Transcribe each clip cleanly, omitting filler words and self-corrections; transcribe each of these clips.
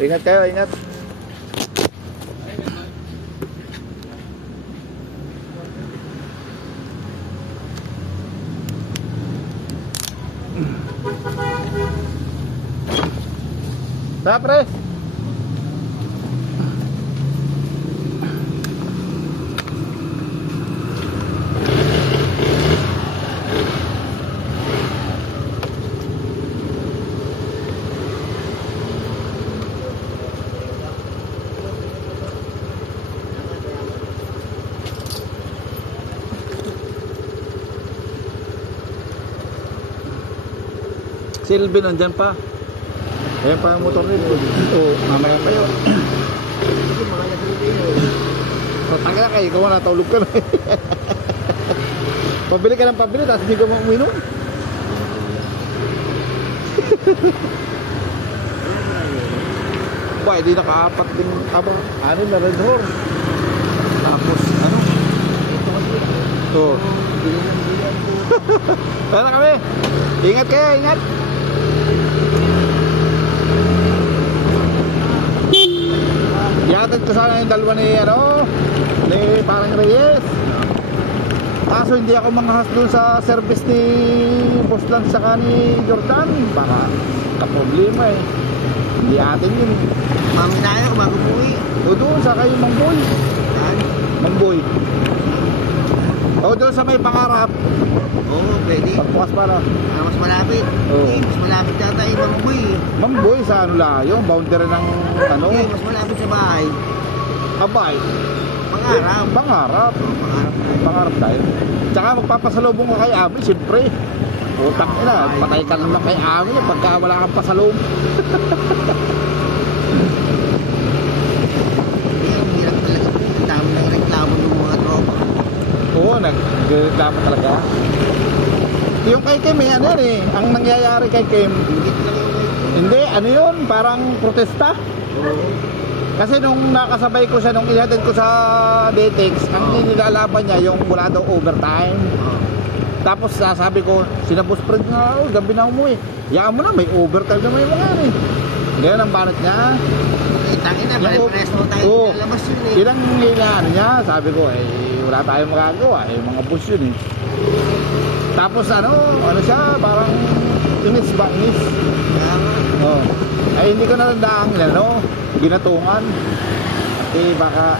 Ingat kayo, ingat. Tara, pre. Silvin, nandyan pa. Ayan pa ang motor nito. Oo, mamaya pa yun. Tangin na kayo, ikaw na, taulog ka na. Pabili ka ng pabili, tapos hindi ka uminom. Ba, hindi nakaapat din. Ano na red horn. Tapos, ano? Ito. Tara na kami. Ingat kayo, ingat. Yatad ko sana yung dalawa ni parang Reyes. Kaso hindi ako manghas doon sa service ni Boss lang saka ni Jordan. Baka kaproblema eh. Hindi atin yun. Maminaya ko magubuhi. O doon sa kayo Mangboy. Mangboy. O doon sa may pangarap. Oo, pwede. Pagpukas para. Mas malapit. Oo. Mas malapit yata yung Mamboy. Mangboy sa ano lang yung boundary ng ano. Mas malapit sa bahay. Abay. Pangarap. Pangarap. Pangarap. Pangarap tayo. Tsaka magpapasalubong ka kay Abi, siyempre. Utang ina, patay ka naman kay Abi pagka wala kang pasalubong. Hirap talaga po. Ang dami ng reklamo ng mga tropa. Oo, nagreklamo talaga. Yung kay Kim, ano yan eh. Ang nangyayari kay Kim, hindi, ano yun, parang protesta. Kasi nung nakasabay ko siya, nung ihatid ko sa DTX, ang nilalaban niya yung wala daw overtime. Tapos sabi ko, sinabos friend nga, gabi na umuwi. Yaan mo na, may overtime naman yung mga eh. Ganyan ang banat niya. Tangin na, pare-preso tayo lalabas yun eh. Ilang ano niya, sabi ko, wala tayong magagawa, mga bus yun eh. Tapos ano siya, parang inis ba, inis. Oh. Ay hindi ko nalandaang ginatungan. Kasi baka,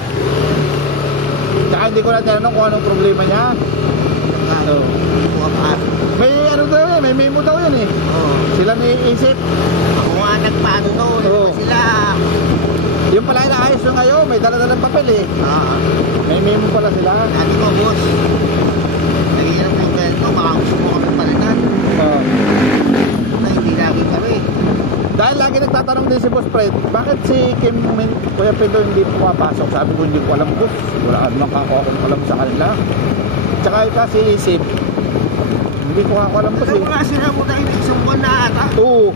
tsaka hindi ko na tinanong kung anong problema niya. May ano daw yun, may memo daw yun eh. Sila niisip. Ako nga nagpaano noon, sila. Yung pala inaayos nyo ngayon, may dala-dalang papel eh. May memo pala sila. Sabi ko, boss, naghihiram yung ganito, baka gusto mo kami palitan. Hindi lagi kami. Dahil lagi nagtatanong din si Boss Fred, bakit si Kim, Kuya Pedro hindi pumapasok? Sabi ko, hindi ko alam, boss. Wala naman ako alam sa kanila. Tsaka kasi isip, hindi ko ako alam, boss. Ito mga sila mo dahil isang buwan na ata. Oo.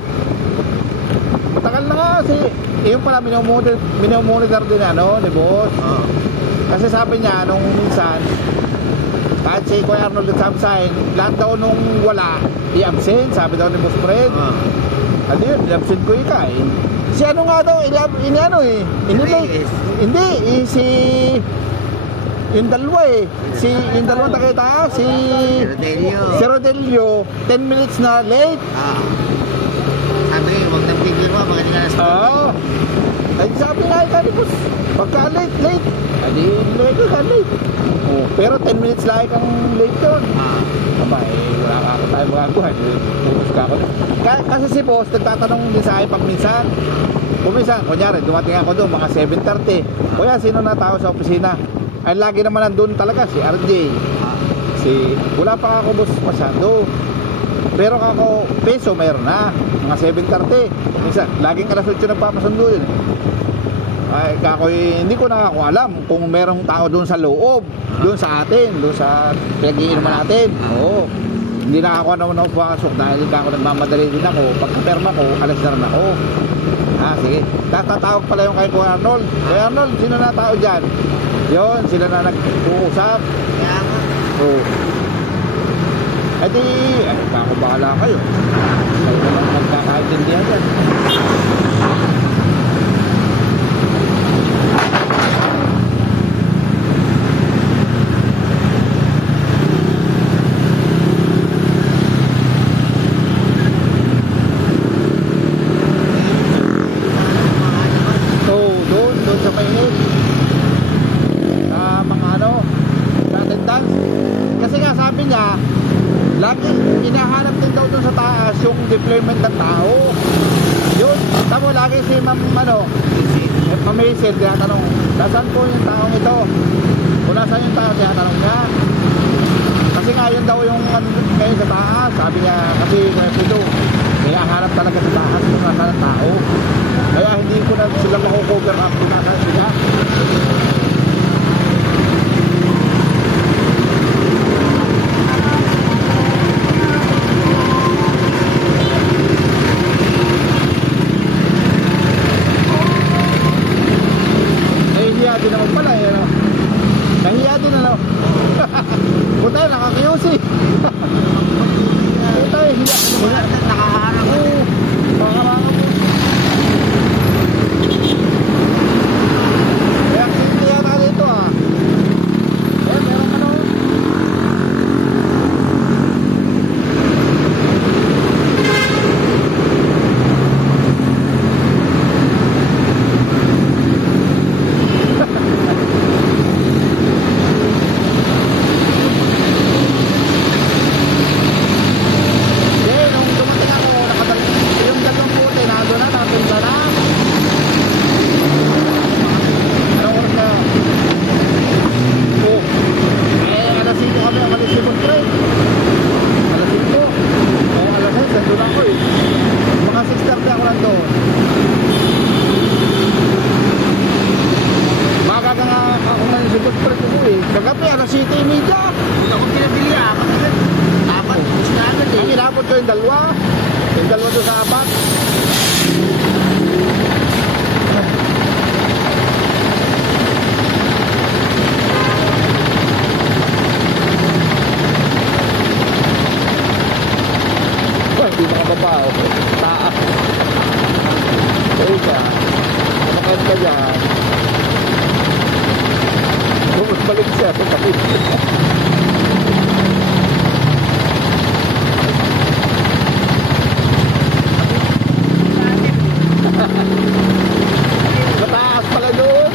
Matagal na nga kasi, yung pala minomonitor din ni boss. Kasi sabi niya, nung minsan, kahit si Kuya Arnold nagsabi, lahat daw nung wala, i-absent, sabi daw ni Boss Fred. Ano yun, i-absent ko ika eh. Si ano nga daw, si yung dalawa eh. Yung dalawang takita, si Rodelio, 10 minutes na late. Sabi, huwag nang bigyan mo, mga nila na ay sabi nga ika ni boss, pagka late. Adi late ka late. Pero 10 minutes lang kang late doon. Wala ka ako tayo magagawa. Putos ka ako. Kasi si boss, nagtatanong din sa akin pag minsan. Kung minsan, kunyari, dumating ako doon, mga 7:30. Kuya, sino na tao sa opisina? Ay, lagi naman nandun talaga, si RJ. Wala pa ako boss masyado. Pero ako, peso, mayroon na. Mga 7:30. Minsan, laging alas 8 nagpapasundo yun. Ay, hindi ko na ako alam kung merong tao doon sa loob, doon sa atin, doon sa pinag-iinuman natin. Hindi na ako naman pumasok dahil hindi ako nagmamadali din ako. Pagka-perma ko, alas na rin ako. Sige. Tatawag pala yung kay Kuya Arnold. Kuya Arnold, sino na tao dyan? Yun, sila na nag-uusap. Ako bahala kayo. Kayo naman magkakaintindihan dyan. employment ng tao. Yun, tamo lagi si Ma'am Ma'am Hazel, tinatanong, nasaan po yung taong ito? Kung nasaan yung tao, tinatanong niya. Kasi nga yun daw yung ngayon sa taas, sabi niya, kasi ito, may hanap talaga sa taas kung nasaan ang tao. Kaya hindi ko na sila makukover up kung nasaan sila. Nahihiya din naman pala eh, no? Nahihiya din ano? Puta, nakakiyos eh. Puta, hiya. Nakaharap. Oo, makakaranga po. Kaya hindi yata dito ah. Eh, meron ka no? Kagabi, alas 7:30. Ako pinabili kasi apat sinagad Ang inabot ko yung dalawa. Yung dalawa doon sa apat. Hindi makababa. Taas. Ayun ka. Kumakad ka dyan. Balik siya sa kapit. Mataas pala doon.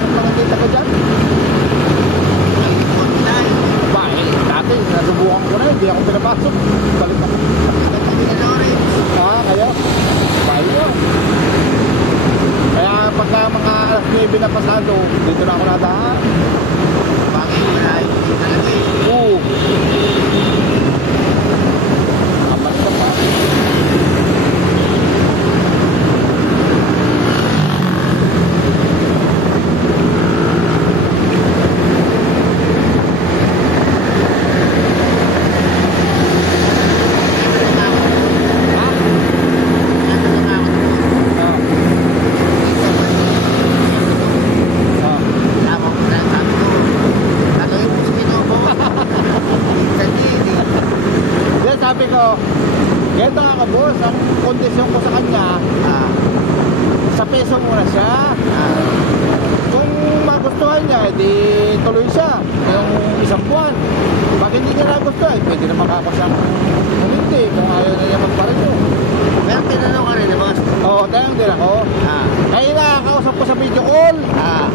papasok lang hindi taga dyan. Ay, kontinay. Ba, dati, nasubukan ko na, hindi ako pinapasok. Balik ako. Pati na Lawrence. Kaya, bayo. Kaya pagka mga alas 9 na pasado, dito na ako nadaan. Bakit wala yung talaga eh. Oo. Apat ka pa. Sabi ko, ganito ako boss, ang kondisyon ko sa kanya, sa peso muna siya. Kung magustuhan niya, edi tuloy siya yung isang buwan. Pag hindi niya nagustuhan, pwede na makakos siyang hindi, kung ayaw na niya magpareto. Pero tinanong ka rin, boss. Oo, tanong din ako. Kaya nakakausap ko sa video call.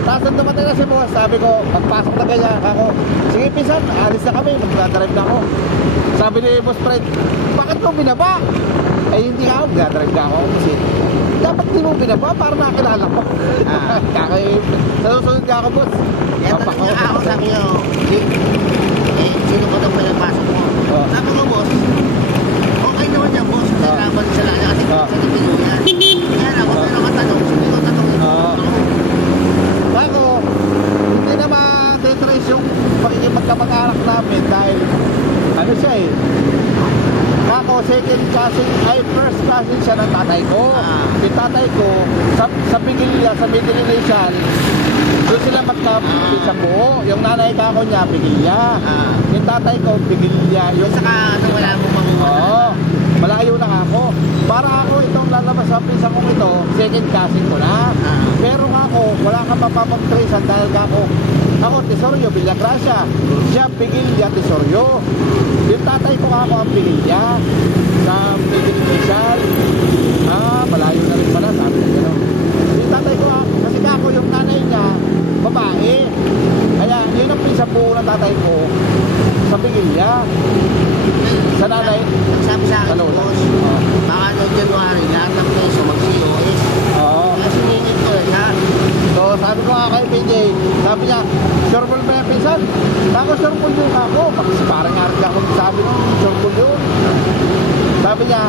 Tapos nung dumating na si boss, sabi ko, pagpasok na ganyan ako, sige pinsan, alis na kami, magdadrive na ako. Sabi ni boss Fred, bakit mo binaba? Ay hindi ako, magdadrive na ako kasi dapat di mo binaba para nakakilala ko. Kaya nasusunod ka ako boss. Kaya tanong ako sa inyo, sino ko daw pinapasok mo? Sabi ko, boss, okay naman niya, boss. Nalaman siya lang kasi sa Pilipinas. Kaya na, kung meron ka tanong, hindi ko tanong. Bago, hindi na ma-detrace yung pagiging magkamag-arak namin dahil ano siya eh. Kako, second cousin, ay first cousin siya ng tatay ko. Yung tatay ko, sa Pigilya, sa Middle Initial, doon sila magkapit sa buo. Yung nanay kako niya, Pigilya. Yung tatay ko, Pigilya. Yung Saka, ano, wala mo bang... Oo, malayo na ako. Para ako itong lalabas sa pinsan kong ito, second cousin ko na. Pero ako, wala ka mapapag-trace dahil ako, Tesorio, Villagracia. Siya, Pigilya, Tesorio. Yung tatay ko ako ang Pigilya. Sa Middle Initial. Malayo na rin pala, sabi ko gano'n. Yung tatay ko ako, kasi ako yung nanay niya, babae. Kaya yun ang pinsan buo ng tatay ko sa Pigilya. Sa nanay, Sabi sa akin, ano, boss, baka noong January, lahat ng peso mag-COS. oo. Kasi ningit ko eh, ha? So sabi ko nga kay PJ, sabi niya, sureball ba yung pinsan? Ako sureball yun ako. Kasi parang arga ako sabi nung sureball yun. Sabi niya,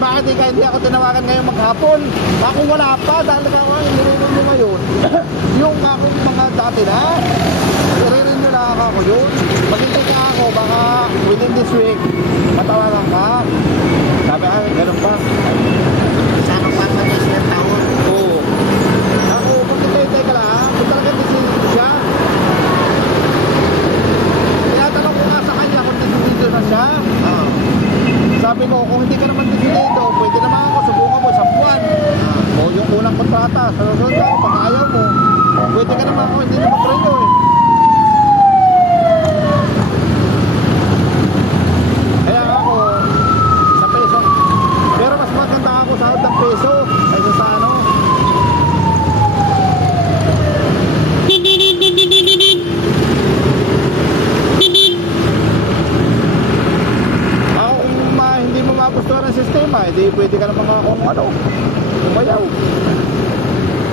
bakit hindi ako tinawagan ngayon maghapon? Ako wala pa, dahil ako ang inirenew nyo ngayon. Yung akong mga dati na, inirenew na ako yun. Maghintay ka ako, baka within this week, matawagan ka. Sabi ganun pa. Sana pa manis ng taon. Oo. Ako, magkintay ka lang, kung talagang decision siya. Tinatanong ko nga sa kanya kung decision na siya. Sabi ko, kung hindi ka naman decidido, pwede naman ako, subukan mo, isang buwan. O yung unang kontrata, sa susunod ako, pag ayaw mo, pwede ka naman ako, hindi na mag-renew eh. Kaya ako, sa peso. Pero mas maganda ako sa ng peso, kaysa sa ano. Hindi mo magustuhan ang sistema, hindi pwede ka naman kung ano, umayaw.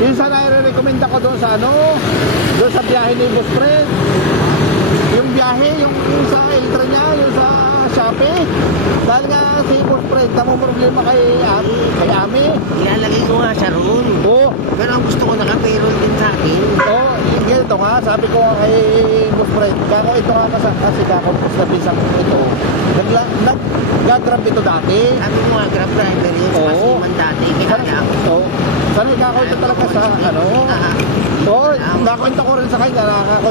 Yung sana i-recommend ako doon sa ano, doon sa biyahe ni Boss Fred. Yung biyahe, yung sa Eltra niya, yung sa Shopee. Dahil nga si Boss Fred, namang problema kay Ami. Ilalagay ko nga siya roon. Oo. Pero ang gusto ko naka-payroll din sa akin. Oo, ganito nga, sabi ko kay Boss Fred, kako ito nga kasi kako sa bisang ito. Nag-grab ito dati. Sabi mo nga, grab driver yun. Sa Masiman dati. Kaya ako. Sanay kako ito talaga sa ano. Oo, nakwenta ko rin sa kanya na kako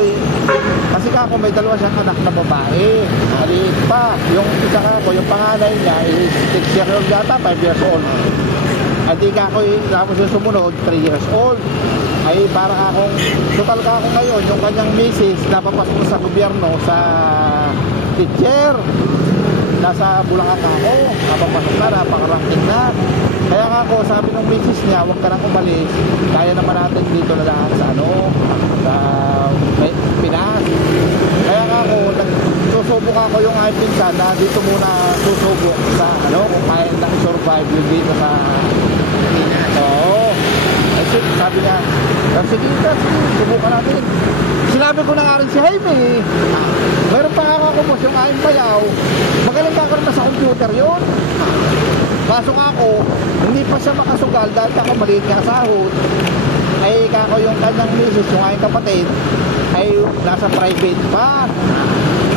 kasi kako may dalawa siyang anak na babae. Maliit pa. Yung isa kako, yung panganay niya is 6 years old yata, 5 years old. At di kako, tapos yung sumunod, 3 years old. Ay para akong, total ka ako ngayon, yung kanyang misis, napapasok sa gobyerno sa teacher. Nasa Bulacan ako, napapasok na, napakarangking na. Kaya nga ako, sabi ng misis niya, huwag ka nang umalis. Kaya naman natin dito na lang sa sa Pinas. Kaya nga ako, susubok ako yung aking pinsan na dito muna susubok sa kung kaya na i-survive yung dito sa Pinas. Oo. Kasi sabi niya, sige, subukan natin. Sinabi ko na nga rin si Jaime, meron pa ako boss yung aking bayaw, magaling ka naman sa computer yun. Kaso nga ako, hindi pa siya makasugal dahil ako maliit nga sahod. Ay kako yung kanyang misis, yung aking kapatid, ay nasa private pa.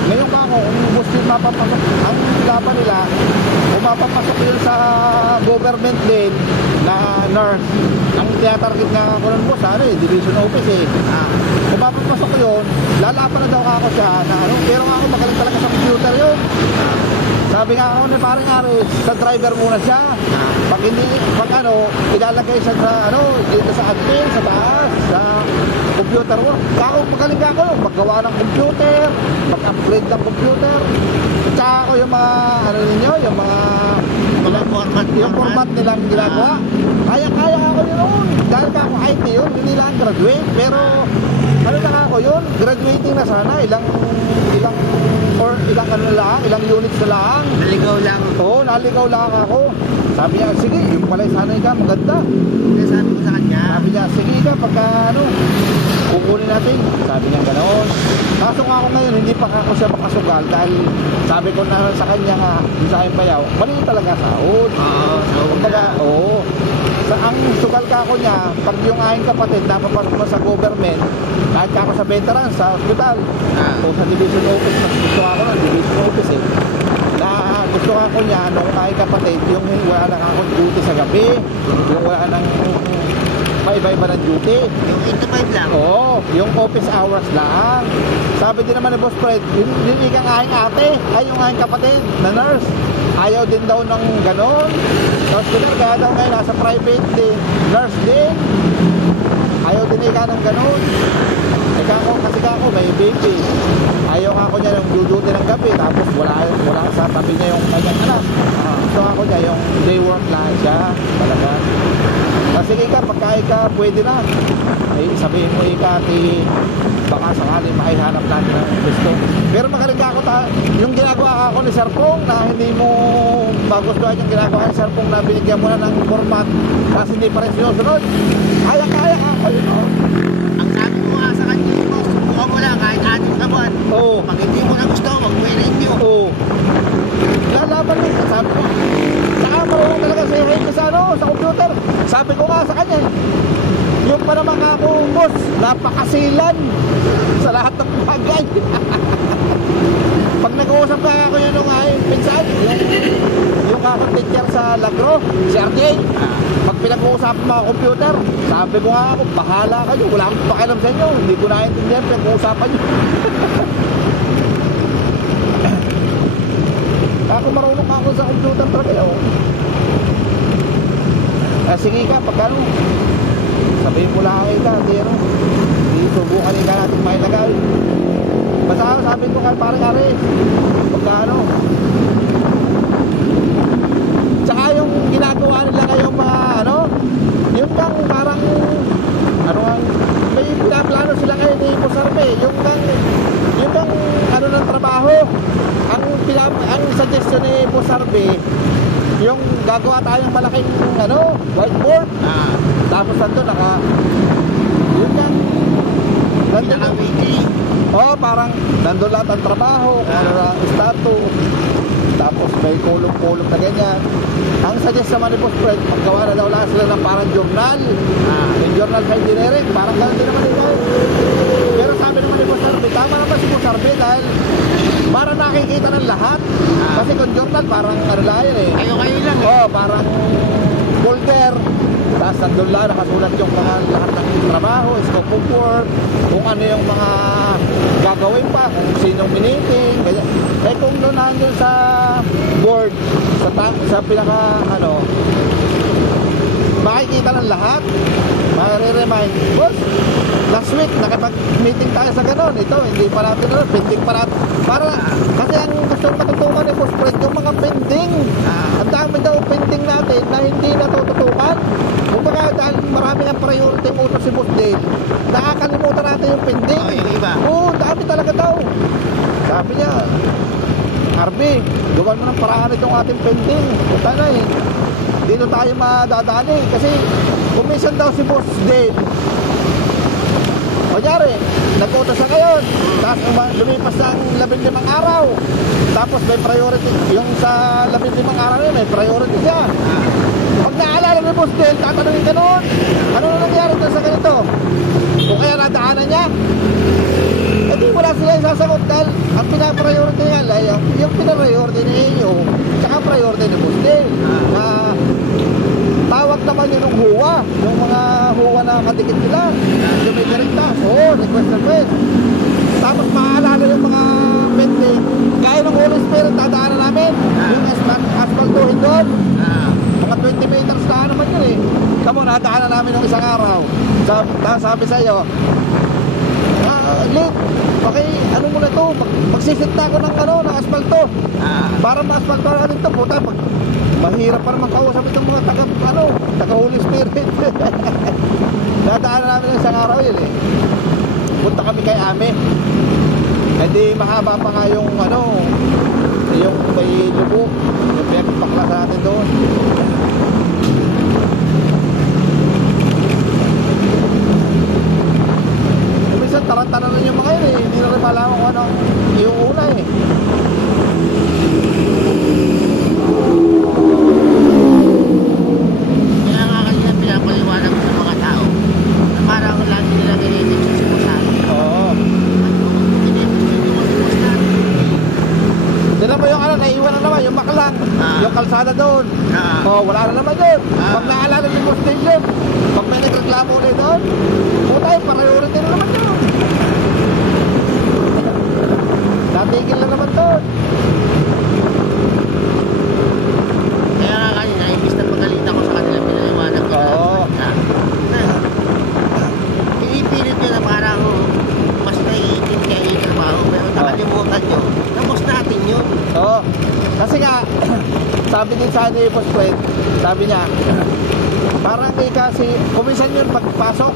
Ngayon kako, kung gusto yung mapapasok, ang laban nila, kung mapapasok yun sa government din na nurse, ang tinatarget nga ako ng boss, division office kung mapapasok yun, lalaban na daw ako siya na pero ako magaling talaga sa computer yun. Sabi nga ako ni parang Aris, sa driver muna siya. Pag hindi, ilalagay siya sa dito sa admin, sa taas, sa computer mo. Kako magaling ako, maggawa ng computer, mag-upgrade ng computer. Tsaka ako yung mga, yung format nilang ginagawa. Kaya ako yun. Dahil ako IT yun, hindi lang graduate. Pero, na ako yun, graduating na sana, ilang units na lang. Naligaw lang. Oo, naligaw lang ako. Sabi niya, sige, yung pala sana ka, maganda. Sabi ko sa kanya. Sabi niya, sige ka, pagka kukunin natin. Sabi niya gano'n. Kaso nga ako ngayon, hindi pa ako siya makasugal dahil sabi ko na sa kanya nga, sa aking bayaw, mali talaga sahod. Oo. Ang sugal ka ako niya, pag yung aking kapatid napapasok mo sa government, kahit ka ako sa veterans, sa hospital, o sa division office, mas gusto ako ng division office na gusto ako niya, nung aking kapatid, yung wala lang ako duty sa gabi, yung wala nang iba-iba ng duty. Yung 8 to 5 lang? Oo, yung office hours lang. Sabi din naman ni Boss Fred, yung ikang aking ate, ay yung aking kapatid na nurse, ayaw din daw ng ganon. Tapos kaya daw ngayon nasa private din, nurse din, ayaw din ika ng ganon. Kasi ako may baby, ayaw ako niya ng duty ng gabi, tapos wala sa tabi niya yung kanyang anak. Gusto ako niya yung day work lang siya talaga. Sige ka, pagka ka pwede na, ay sabihin mo baka sakali maihanap natin ang gusto. Pero magaling ako yung ginagawa ako ni Sir Pong na hindi mo magustuhan yung ginagawa ni Sir Pong na binigyan mo na ng format kasi hindi pa rin sinusunod. Kaya ako yun. Ang sabi mo nga sa kanya, subukan mo lang kahit 6 na buwan. Oo. Pag hindi mo na gusto, mag-review. Oo. Lalaban din, sabi ko. Saka marunong talaga si Henry sa computer. Sabi ko nga sa kanya, yung pa naman ako, boss, napakasilan sa lahat ng bagay. Pag nag-uusap ka ako yun nung pinsan, yung kakang teacher sa Lagro, si RJ, pag pinag-uusapan mga computer, sabi ko nga ako, bahala kayo, wala akong pakialam sa inyo, hindi ko naiintindihan pinag-uusapan nyo. Ako marunong ako sa computer talaga sige ka, pagkano sabihin mo lang kita, hindi subukan ka natin mailagay. Basta sabi ko kay parang Aris, pagkano tsaka yung ginagawa nila ngayong mga yung kang parang may pinaplano sila ngayon ni Pusarme, yung kang ng trabaho, ang suggestion ni Pusarme, yung gagawa tayong malaking whiteboard, tapos nandun yun yan, Pinaka-weekly. parang nandun lahat ang trabaho, kung ano na status, tapos may kulong-kulong na ganyan. Ang suggest naman ni Boss Fred, maggawa na daw lang sila ng parang journal, yung journal sa engineering, parang gano'n din naman nila. Pero sabi naman ni Boss Arbe, tama naman si Boss Arbe dahil para nakikita ng lahat. Kasi kung journal, parang lang yun Kayo lang. Parang folder. Tapos nandun lang, nakasulat yung mga lahat ng trabaho, scope of work, kung ano yung mga gagawin pa, kung sinong meeting, ganyan. Kung doon nandun sa board, sa pinaka, makikita ng lahat, makire-remind, boss, last week, nakipag-meeting tayo sa ganon, ito, hindi pa natin pending pa natin. Kasi ang gusto matutukan ni Boss Fred, yung mga pending, ang dami dami daw pending natin na hindi natututukan. Kung baka dahil marami ang priority mo si Boss Dale, nakakalimutan natin yung pending. Oh, yung iba. Oo, dami talaga daw. Sabi niya, Harvey, gawan mo ng paraan itong ating pending. Punta na eh. Dito tayo madadali. Kasi kung minsan daw si Boss Dale, kunyari, nag-utos na ngayon, tapos lumipas ng 15 araw, tapos may priority, yung sa 15 araw yun, may priority siya. Pag naalala ni Boss Dale, tatanungin ka noon, ano na nangyari doon sa ganito? O kaya nadaanan niya? Eh di wala sila yung sasagot dahil ang pinapriority niya, yung pinapriority niya yun, tsaka priority ni Boss Dale. Tawag naman yun ng huwa, yung mga huwa na kadikit nila, yung may karita, request. Tapos maaalala yung mga pending, gaya ng Holy Spirit, dadaanan namin, yung asphaltuhin doon, mga 20 meters na naman yun eh. Kamo, nadaanan namin ng isang araw. Sabi sa'yo, Late, okay, ano mo na to, magsisit na ako ng asphalto, para ma-asphalto natin ito, puta, mahirap pa naman kausap itong mga taga Holy Spirit. Nadaanan namin ng isang araw yun eh. Punta kami kay Ame. Hindi mahaba pa nga yung yung may lubog, yung pinagpaklas natin doon. Minsan tarantanan yung mga yun eh. Hindi na rin malaman kung anong yung una eh. Kaya nga kanina pinapaliwanag ko sa mga tao na parang lagi nila nililig sa simusan. Oo. Dala mo yung naiwan na naman, yung maklang, yung kalsada doon. Wala na naman doon. Pag naalala ni Boss Dale yun, pag may nagreklamo ulit doon, puta yung priority na naman doon. Natigil na naman doon. Kaya nga kanina, imbis na pagalitan ko sa kanila, pinaliwanag ko pinipilit nyo na parang mas naiitin kaya yung trabaho, pero nakalimutan nyo, tapos natin yun. Oo. Kasi nga, sabi din sa ni Boss Fred, sabi niya, parang kasi, kumisan yun pagpasok,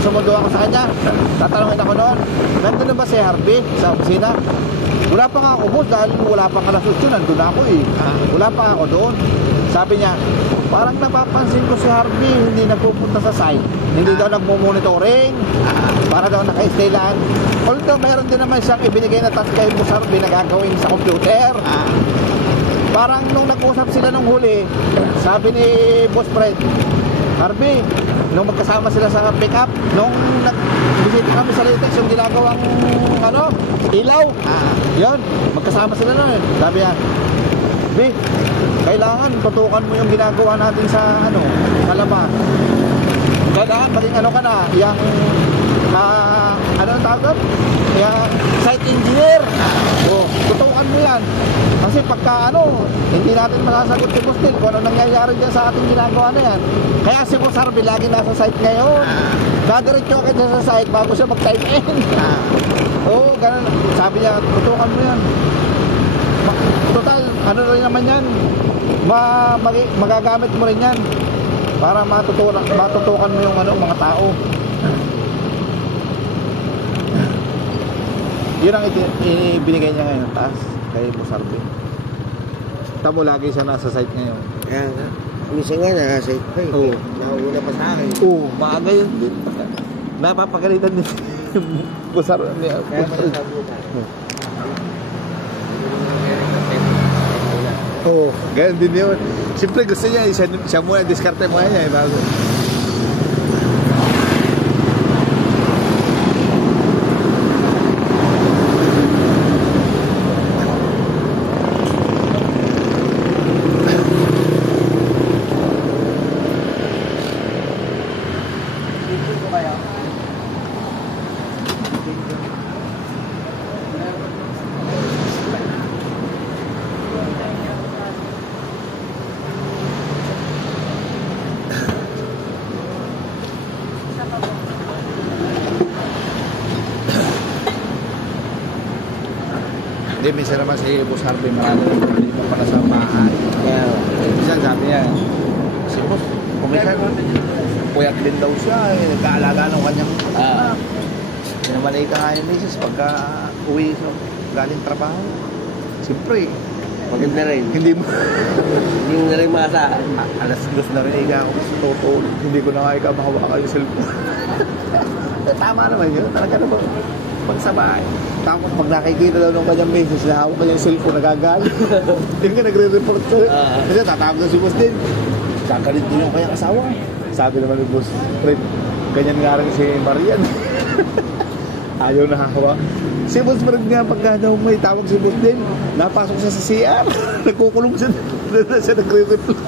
sumundo ako sa kanya, tatanungin ako noon, nandun na ba si Harvey sa opisina? Wala pa nga ako, boss, dahil wala pa kalasot yun, nandun ako eh. Wala pa ako doon. Sabi niya, parang napapansin ko si Harvey, hindi nagpupunta sa site, hindi daw nagmo-monitoring, para daw naka-stay lang. Although mayroon din naman siyang ibinigay na task kay Boss Harvey na gagawin sa computer. Parang nung nag-usap sila nung huli, sabi ni Boss Fred, Harvey, nung magkasama sila sa pick-up, nung nag-visita kami sa Litex, yung ginagawang ilaw, yun, magkasama sila nun. Sabi niya, B, kailangan tutukan mo yung ginagawa natin sa labas. Kailangan maging ka na, yung ang tawag? Yung site engineer. Tutukan mo yan. Kasi pagka hindi natin masasagot si Boss Dale kung ano nangyayari dyan sa ating ginagawa na yan. Kaya si Boss Harvey lagi nasa site ngayon. Dadiretso ka dyan sa site bago siya mag-type in. Ganun. Sabi niya, tutukan mo yan. Total, rin naman yan, magagamit mo rin yan para matutukan mo yung mga tao. Yun ang ibinigay niya ngayon taas kay Boss Harvey. Tamo lagi siya nasa site ngayon. Kaya nga, minsan nga nasa site pa eh. Nauna pa sa akin. Maaga yun din. Napapagalitan din yung Boss Harvey. Kaya masasabutan. Ganyan din yun. Siyempre gusto niya, siya muna, diskarte muna niya bago. Hindi, minsan naman si Boss Harvey, marami ng problema para sa bahay. Kaya, Minsan sabi niya, si Boss, kumisan, puyat din daw siya, nag-aalaga ng kanyang anak. Pinamalay ka nga yung misis pagka uwi sa galing trabaho. Siyempre, maganda rin. hindi mo, Hindi mo na rin masa. alas 2 na rin ikaw ako sa totoo. Hindi ko na nga ikaw mahawakan yung cellphone. Tama naman yun, talaga naman. Pagsabay. Tapos pag nakikita daw ng kanyang misis, nahawak kanyang cellphone, nagagalit. Hindi ka nagre-report siya. Kasi tatawag na si Boss din. Kakalit din yung kanyang asawa. Sabi naman ni Boss Fred, ganyan nga rin si Marian. Ayaw na hawak. Si Boss Fred nga pagka daw may tawag si Boss din, napasok siya sa CR. Nagkukulong siya. Siya nagre-report.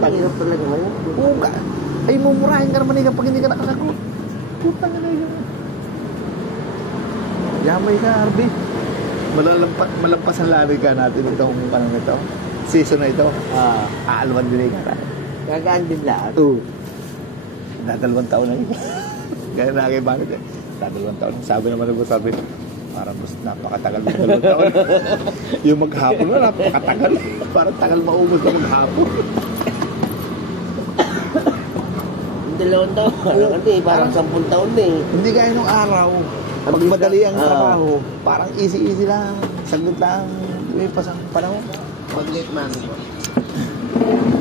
Mahirap talaga ngayon. Oo ka. Ay, mumurahin ka naman pag hindi ka nakasagot. Putang na yun. Yamay ka, Arby. Malampas ang lariga natin itong panang ito. Season na ito. Aalwan din ka. Gagaan din lahat. Oo. Dadalawang taon na yun. Gaya na kay Banit eh. Dadalawang taon. Sabi naman ng sabi, parang mas napakatagal ng dalawang taon. Yung maghapon na napakatagal. Parang tagal maubos na maghapon. Dalawang taon. Kasi parang 10 taon na eh. Hindi gaya nung araw. Pag madali ang trabaho, parang easy-easy lang. Saglit lang. May pasang panahon. Mag-late man.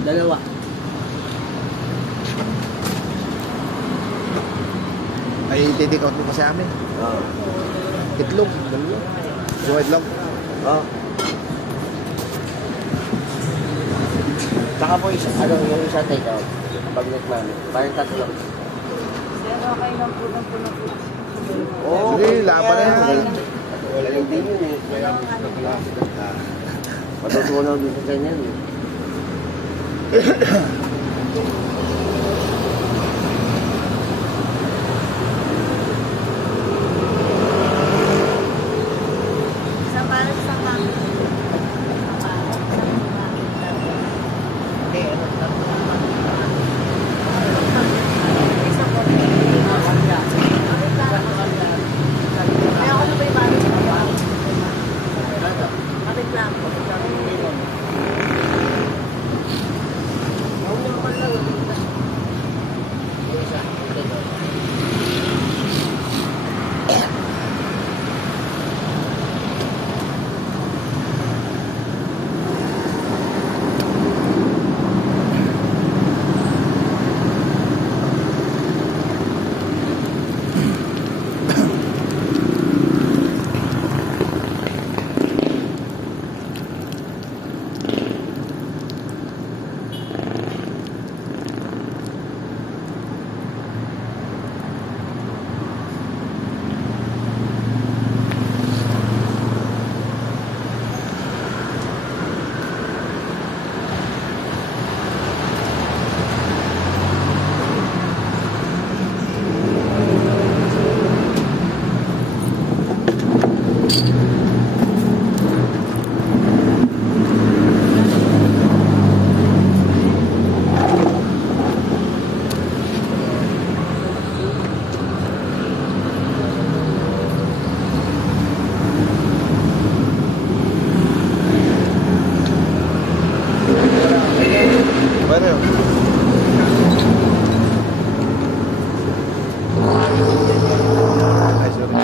Dalawa. Ay, take out mo pa sa amin. Oo. Itlog. Yung itlog. Oo. Saka po isa, yung isa take out. Pag-late man. Parang 3. Pero okay lang po ng puno po. Oo. Sige, laban na yan. Wala yung din yun eh. Matutunaw din sa ganyan eh. Sa parang sa kami. Hindi, ano Isa po. Kaya ako na ba yung mami sa baba? Kapit lang po. Bueno. Ay, sorry.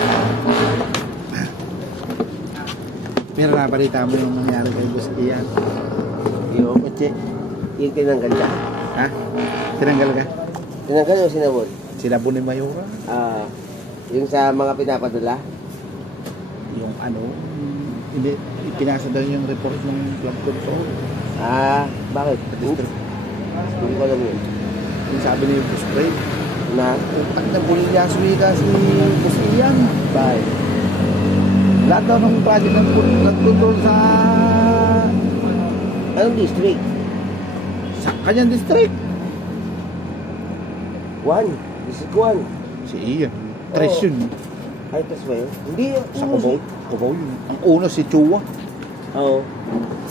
Pero nabalita mo yung nangyari kay Boss Ian. yung kotse. Yung tinanggal ka. Ha? Tinanggal ka? Tinanggal o sinabot? Sinabon ni Mayura. Yung sa mga pinapadala. Yung ano, hindi, ipinasa daw yung report ng club control. Bakit? District. Hindi ko alam yun. Yung sabi ni Boss Fred, Na? utang na bulilya suwika si Boss Ian. Bye. Lahat daw ng project ng club control sa Anong district? kanyang district. 1. District 1. Si Ian. Tres yun. Ay, tas ba yun? Hindi. Sa Cubao. Cubao yun. Ang uno si Chua. Oo.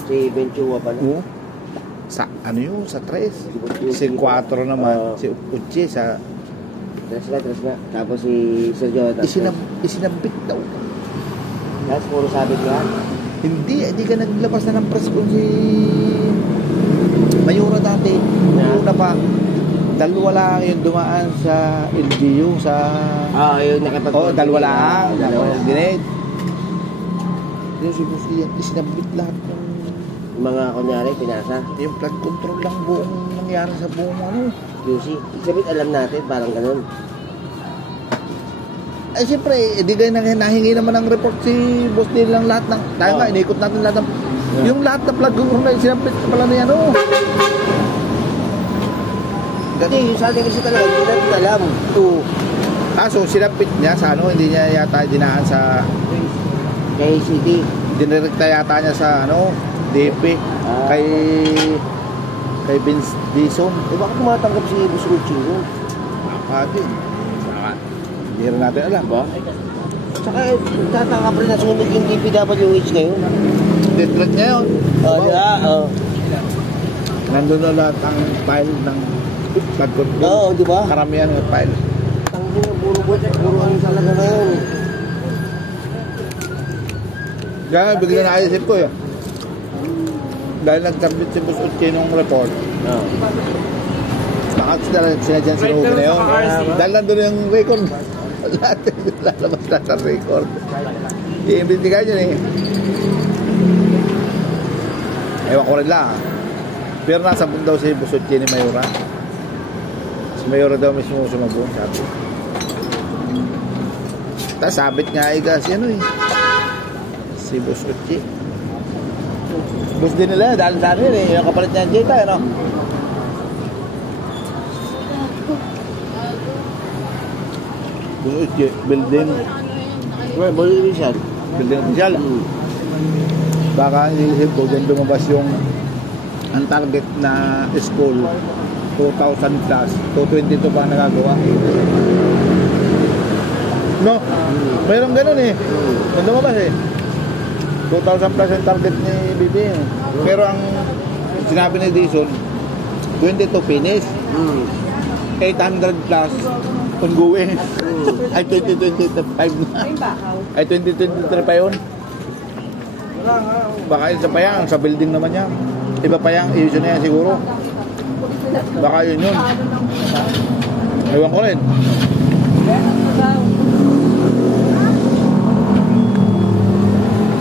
Si Benchua pala. Oo. Sa ano yun? Sa tres. Si Cuatro naman. Si Uche sa Tres nga. Tapos si Sir Jonathan. isinambit daw. That's puro sabit yan. Hindi ka naglabas na ng press kung si Mayura dati. Una pa. Dalawa lang yung dumaan sa LGU sa... Yung nakipag... dalawa lang. Dalawa. Dinate. Yung si Boss Lian, isinabit lahat ng... Mga kunyari, pinasa. Yung flood control lang buong nangyari sa buong ano. QC. Sabit alam natin, parang ganun. Ay siyempre, di kayo nahingi naman ng report si Boss Lian lang lahat ng... Tayo nga, inikot natin lahat ng... Yung lahat ng flood control na isinabit pala na yan, oh. Kasi yung sa atin kasi talaga, hindi natin alam. Oo. Kaso sinapit niya sa ano, hindi niya yata dinaan sa Kay City. dinirekta yata niya sa ano, DP kay Vince Dison. Bakit tumatanggap si Busrucci yun? Din. Hindi rin natin alam ba? Tsaka tatangkap rin na sumunod yung DPWH ngayon. Detret niya yun. Nandun na lahat ang file ng flood control. Di ba? Karamihan ng file. Tangin na puro ano talaga ngayon. Kaya bigla na ayosip ko yun. Dahil nagtambit si Boss Uche nung report. Sinadyan si Ruby na yun. Dahil nandun yung record. Lahat lalabas lahat ang record. I-imbitigan yun eh. Ewan ko rin lang. Pero nasa buong daw si Boss Uche ni Mayura. Si Mayura daw mismo sumabong, sabi. Tapos sabit nga si ano eh. Si Boss Uche. Boss din nila, dahil sa akin eh. Yung kapalit niya Jeta, ano? Boss Uche, building. Building official. Building official. Baka inisip ko dyan lumabas yung ang target na school 2,000 plus 222 pa nagagawa no? Mayroong ganun eh kung lumabas eh 2,000 plus yung target ni BB eh. Pero ang sinabi ni Dison 22 finish 800 plus ongoing ay 2025 na ay 2023 pa yun. Baka isa pa yan, sa building naman yan. Iba pa yan, issue na yan siguro. Baka yun yun. Ewan ko rin.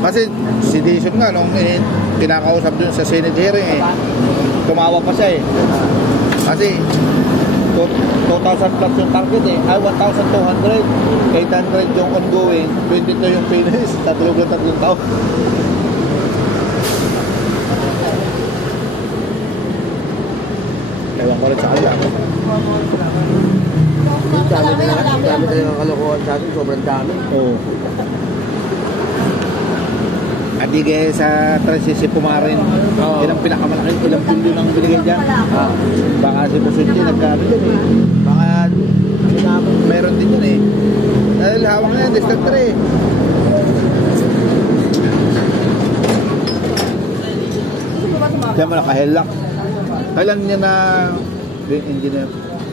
Kasi si Dison nga, nung kinakausap dun sa Senate hearing eh, tumawa pa siya eh. Kasi 2,000 plus yung target eh. Ay, 1,200. 800 yung ongoing. 22 yung finish. Tatlong taon. Ewan ko rin sa kanya. Dami talaga kalokohan sa atin. Sobrang dami. Oo. At di kaya sa transisi pumarin, ilang pinakamalaki, ilang bilyon ang binigay dyan. Baka si Pusunji nagkaroon din eh. Baka meron din yun eh. Dahil hawak na yan, District 3. Diyan mo nakahilak. Kailan niya na green engineer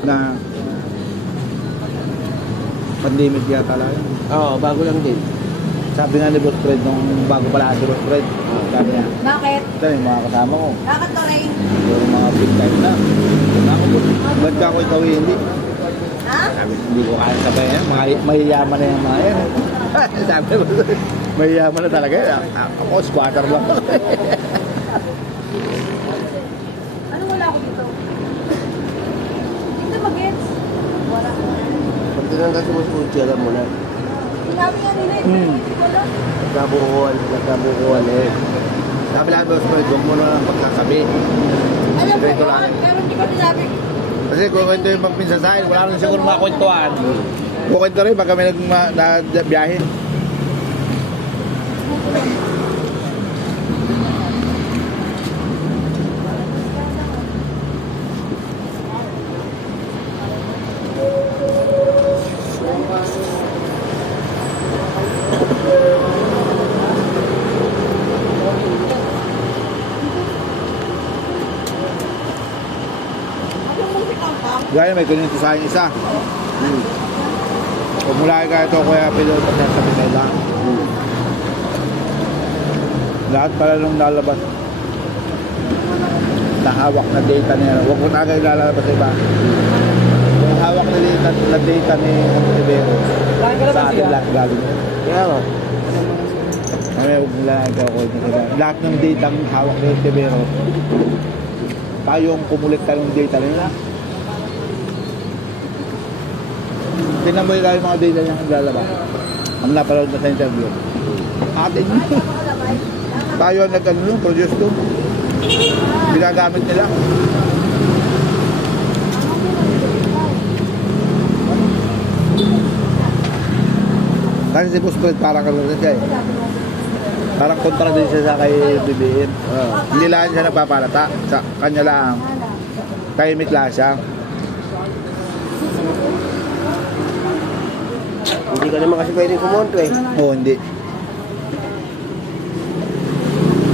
na pandemic yata lang. Bago lang din. Sabi nga ni Boss Fred nung bago pala si Boss Fred. Sabi niya. Bakit? Ito yung mga kasama ko. Bakit to, Ray? Yung mga big time na. Ba't ka ako ikaw hindi? Ha? Sabi, hindi ko kaya sabay yan. Mayayaman na yung mga yan. Sabi mo, mayayaman na talaga yan. Ako, squatter lang. Ano wala ako dito? Dito mag-gets. Wala ko. Pag tinanggal si Busrucci, alam mo na. Sinabi nga nila, wala. Nagkabukuhan eh. Sabi lang, Boss Fred, huwag mo na pagkasabi. Alam mo Sekreto yun, lang. pero hindi ko sinabi. Kasi kung kwento yung pagpinsasahin, wala rin siguro makakwentuhan. Kung kwento rin, pag kami nagbiyahe. Gaya may ganito sa akin isa. Kung mula ka ito, kuya piloto na sabi nila. Lahat pala nung lalabas na hawak na data niya. Huwag mo na agad lalabas sa iba. Yung hawak na data ni Rivero. Sa atin lahat galing. Kaya nga. Kaya huwag mo lang agad ako. Lahat ng data ang hawak ni Rivero. Tayong kumulekta ng data nila. Tingnan mo yung mga data niya ang lalabas. Ang napanood na sa interview. Atin yun. Tayo ang nag-produce doon. Ginagamit nila. Kasi si Puspred parang kalunod siya eh. Parang kontra din siya sa kay BBM. Hindi lang siya nagpapalata. Sa kanya lang. Kay Mikla siya. Hindi ka naman kasi pwedeng kumonto eh. Oo, hindi.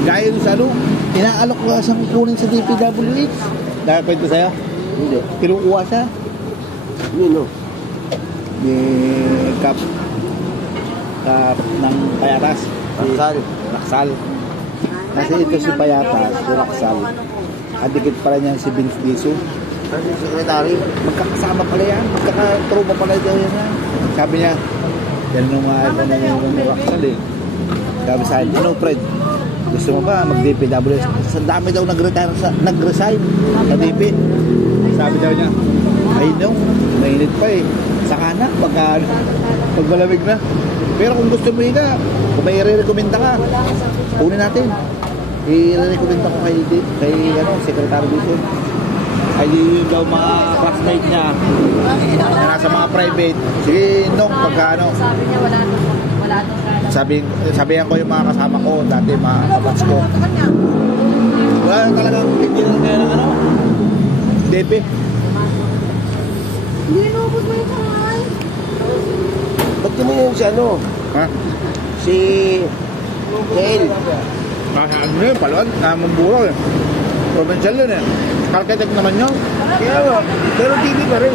Gaya nung sa ano, inaalok ko siyang kunin sa DPWH. Dahil kwento sa'yo? Hindi. Kinukuha siya. Nino? Ni Kap ng Payatas. Laksal. Laksal. Kasi ito si Payatas, si Laksal. Adikit pala niya si Vince Diso. Kasi sekretary. Magkakasama pala yan. Magkakatropa pala yan. Sabi niya, yan nung mga Laksal eh. Sabi sa akin, ano Fred? Gusto mo ba mag-DPWS? Sa dami daw nag-resign sa DP. Sabi daw niya, ay no, mainit pa eh. Saka na, pag malamig na. Pero kung gusto mo yun kung may i-recommenda ka, kunin natin. I-recommenda ko kay Secretary Dizon. Ay yun daw mga classmate niya na nasa mga private. Sige, nung pagka ano. Sabi niya wala nung Sabihan ko yung mga kasama ko, dati mga kapats ko. Wala talagang hindi na kaya ng ano. DP. Hindi inubos mo yung kamay. Ba't tumingin si ano? Ha? Si Jael. Ano yun, Paluan? Mamburo eh. Provincial yun eh. Architect naman yun. Kaya nga. Pero TV pa rin.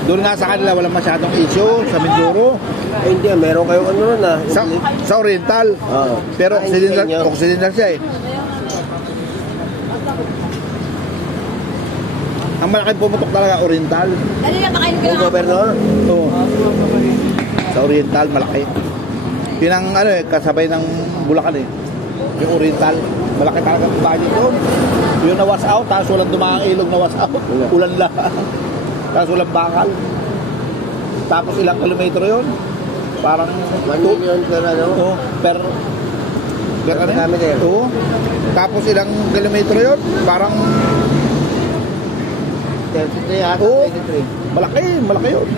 Doon nga sa kanila, walang masyadong issue sa Mindoro. Eh, hindi, meron kayong ano nun ah. Sa Oriental. Oo. Pero Hindi niya. Occidental siya eh. Ang malaking pumutok talaga, Oriental. Dali na, pakain ka Yung lang. gobernador. Oo. Sa Oriental, malaki. Yun ang ano eh, kasabay ng Bulacan eh. Yung Oriental, malaki talaga ang budget doon. Yung na-wash out, tapos walang dumaang ilog na wash out. Ulan lang. Tapos walang bakal. Tapos ilang kilometro yun? Parang 1 million per ano. Oo, per ano Kami din. Oo. Tapos ilang kilometro yun? Parang 33 ata, Oo. 23. malaki yun.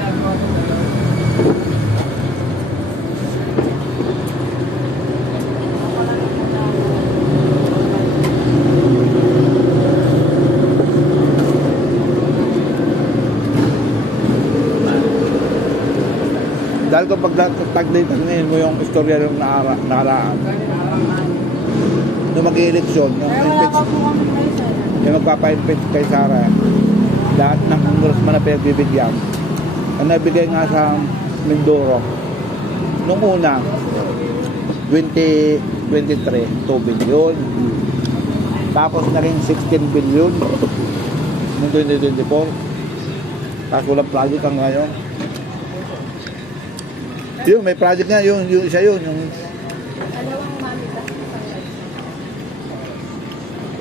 Dahil kung pag-tag-date ngayon mo yung istorya ng nakaraan, nung mag-i-eleksyon, yung magpapa-impeach kay Sara, lahat ng congressman na pinagbibigyan, ang nabigay nga sa Mindoro, nung una, 2023, 2 billion. Tapos naging 16 billion noong 2024. Tapos walang project ang ngayon. Yun, may project nga, yung isa yun, yung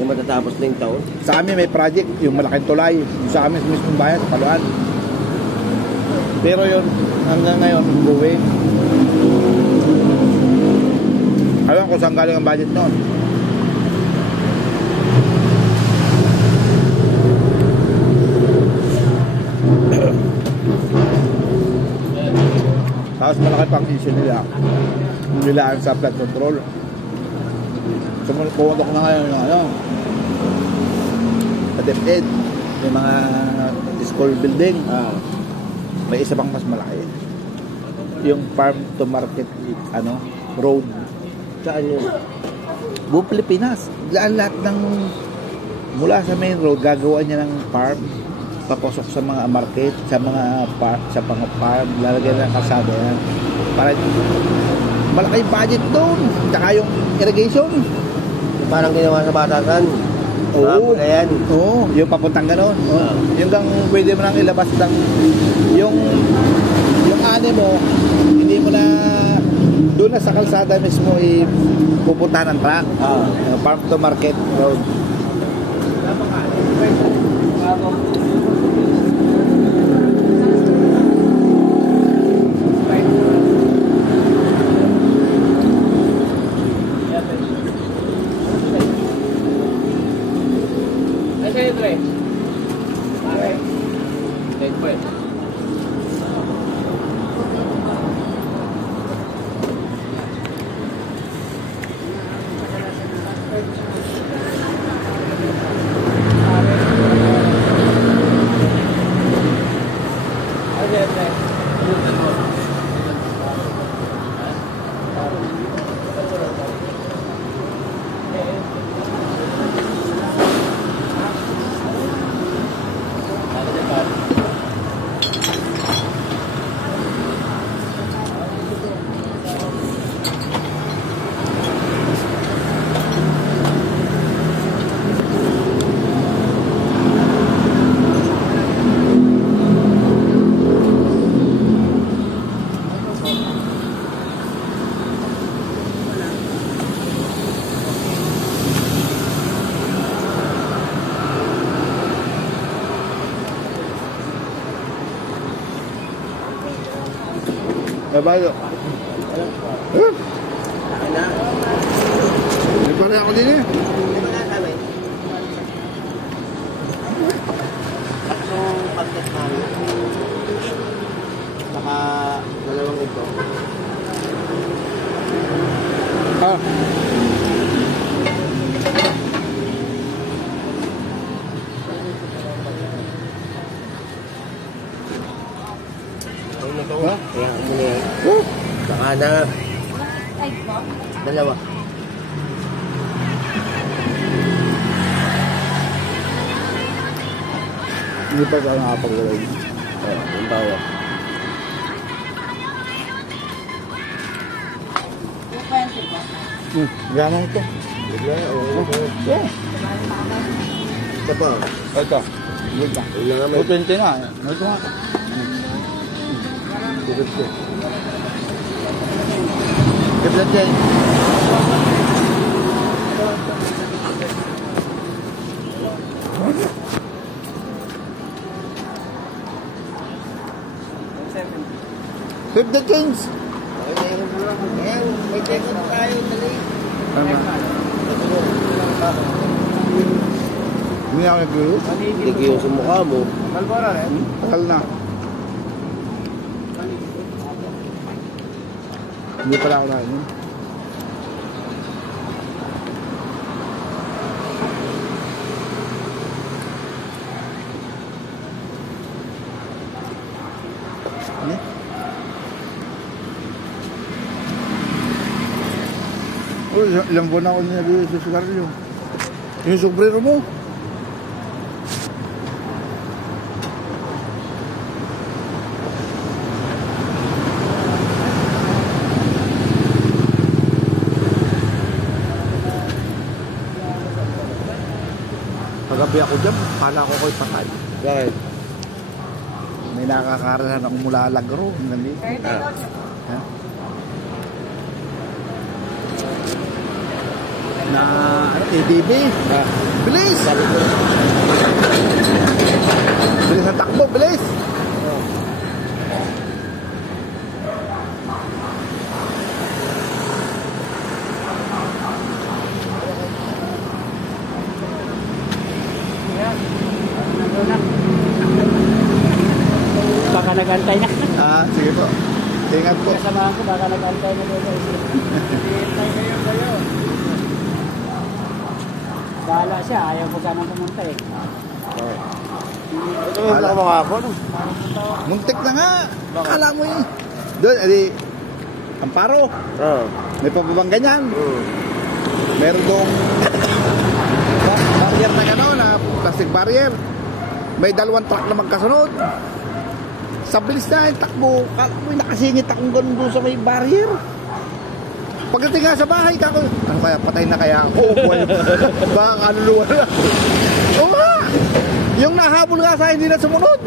Yung matatapos na yung taon. sa amin may project, yung malaking tulay, yung sa amin mismong bayan, Paluan. Pero yun, hanggang ngayon, buwi. Alam ko saan galing ang budget noon. Tapos malaki pang issue nila. Nilaan sa flood control. So, pumuntok na ngayon yung ano, sa DepEd, yung mga school building. May isa pang mas malaki. Yung farm to market road. Saan yun? Buong Pilipinas. Lahat ng mula sa main road, gagawa niya ng farm. papasok sa mga market, sa mga farm, lalagyan ng kalsada yan. Para malaki budget doon. Tsaka yung irrigation. Parang ginawa sa Batasan. Oo. Na yan. Oo, yung papuntang gano'n. Oo. Yung gang pwede mo nang ilabas ng yung ani mo, hindi mo na doon na sa kalsada mismo pupuntahan ng truck. Farm to market road. Babayo. May pala ako din eh. Pagkat namin. Saka dalawang ito. Ah. Ayun na ito. Ha? Kaya ako na yan. Saka na. Dalawa. Hindi pa ka nakapagulay. Yung bawa. Gamang ito. Bigla, Yeah. Ito pa. Ito. Good na. Yun lang naman. 220 na. Ito nga. Sigod ko. Kiblat yan. $50 Kings. Ayan, may check-up tayo. Dali. Tama. Hindi ako nag-group. Hindi yung sa mukha mo. Tagal na. Hindi pala ako na yun. Oh, ilang buwan ako nilagay sa sigarilyo. Yung sombrero mo. Pagabi ako dyan, pala ko ko'y patay. Bakit? May nakakarasan akong mula Lagro. Ha? Na ADB. Bilis! Bilis ang takbo, bilis! Baka nag-antay na. Sige po. Ingat po. Kasamahan ko, baka nag-antay na doon. Hintay kayo kayo. Bahala siya, ayaw ko sanang pumunta eh. Ito yung nakakakon. Muntik na nga. Akala mo eh. Doon, edi, Amparo. Oo. May pababang ganyan. Meron doong barrier na gano'n, na plastic barrier. may dalawang truck na magkasunod. Sa bilis na yung takbo, may nakasingit akong ganun doon sa may barrier. Pagdating nga sa bahay, ano kaya, patay na kaya ako? Baka kaluluwa na. Oo nga! Yung nahabol nga sa hindi na sumunod.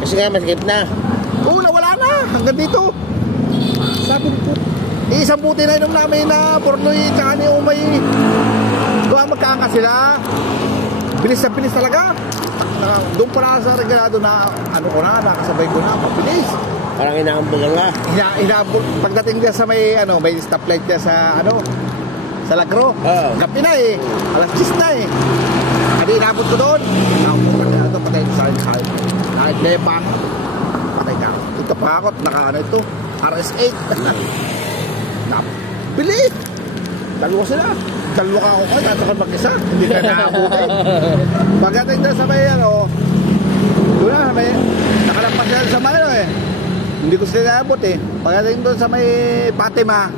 Kasi nga, masikip na. Oo, nawala na. Hanggang dito. Sabi ko, isang buti na inom namin na Pornoy tsaka ni Umay. Kung magkaangka sila, bilis na bilis talaga. Doon pala sa regalado na, ano ko na, nakasabay ko na, mabilis. Parang inaambulan ka. Inaambol. Pagdating dia sa may, may stoplight dia sa, sa Lagro. Gabi na eh. Alas 10 na eh. Hindi inabot ko doon. Patay sa akin. Nakiklepa. Patay ka. Ito pa ako. Ito. RS8. Bilis. Dalawa sila. Dalawa ka ako. Tato ka mag-isa. Hindi ka naabutin. Pagdating dia sa may, doon na, may, nakalampas sila sa may, hindi ko sila naabot eh. Pagdating doon sa may Fatima.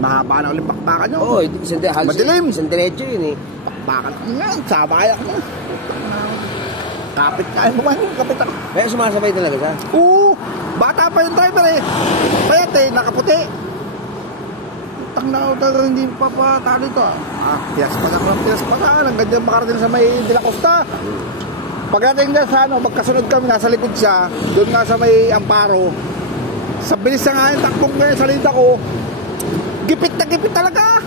Mahaba na ulit pakpakan nyo. Oo, madilim. Isang diretso yun eh. Pakpakan nga, sabayak mo. Kapit kaya mo man yung kapit ako. Kaya sumasabay talaga siya? Oo, bata pa yung driver eh. Payat eh, nakaputi. Utang na utang, hindi pa talo ito ah. Pias pa na. Hanggang dyan makarating sa may De La Costa. Pagdating na sa magkasunod kami, nasa likod siya, doon nga sa may Amparo. Sa bilis na nga yung takbong ngayon sa lida ko, gipit na gipit talaga.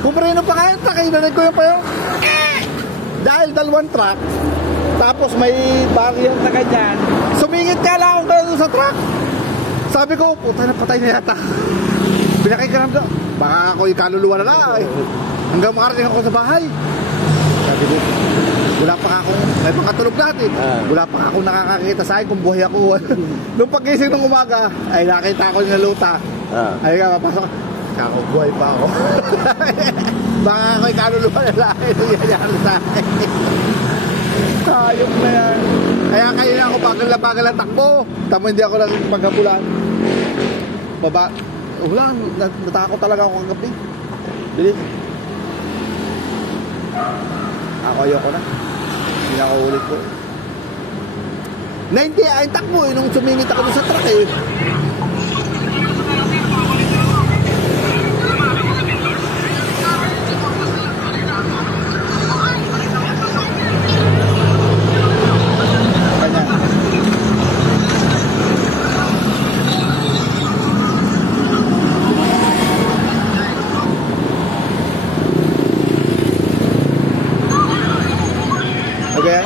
Pumarino pa nga yung truck, narinig ko yung pa yung dahil dalawang truck, tapos may barrier na ganyan, sumingit ka lang ako sa truck. Sabi ko, puta na, patay na yata. Binakay ka naman, baka ako yung kaluluwa na lang. Hanggang makarating ako sa bahay. Sabi ko, wala pa akong, may pangkatulog natin. Wala pa akong nakakakita sa akin kung buhay ako. Nung pagising ng umaga, ay nakita ko yung luta. Ay nga, papasok. Buhay pa ako. Baka ako yung kaluluwa na lang. Ito yung sa akin. Ayok na yan. Kaya kayo na ako bagal ang takbo. Tama hindi ako lang pagkabulan. Baba. Wala, natakot talaga ako kagabi. Bilis. Ako ayoko na. Hindi na ako ulit ko. 90 ay takbo eh. Nung sumingit ako sa truck eh. Okay.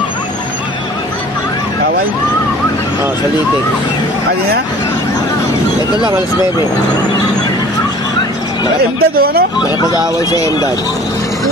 Kaway? Sa Litik. Ano na? Ito lang, alas 9. Emdad o ano? Nakapag-away sa Emdad.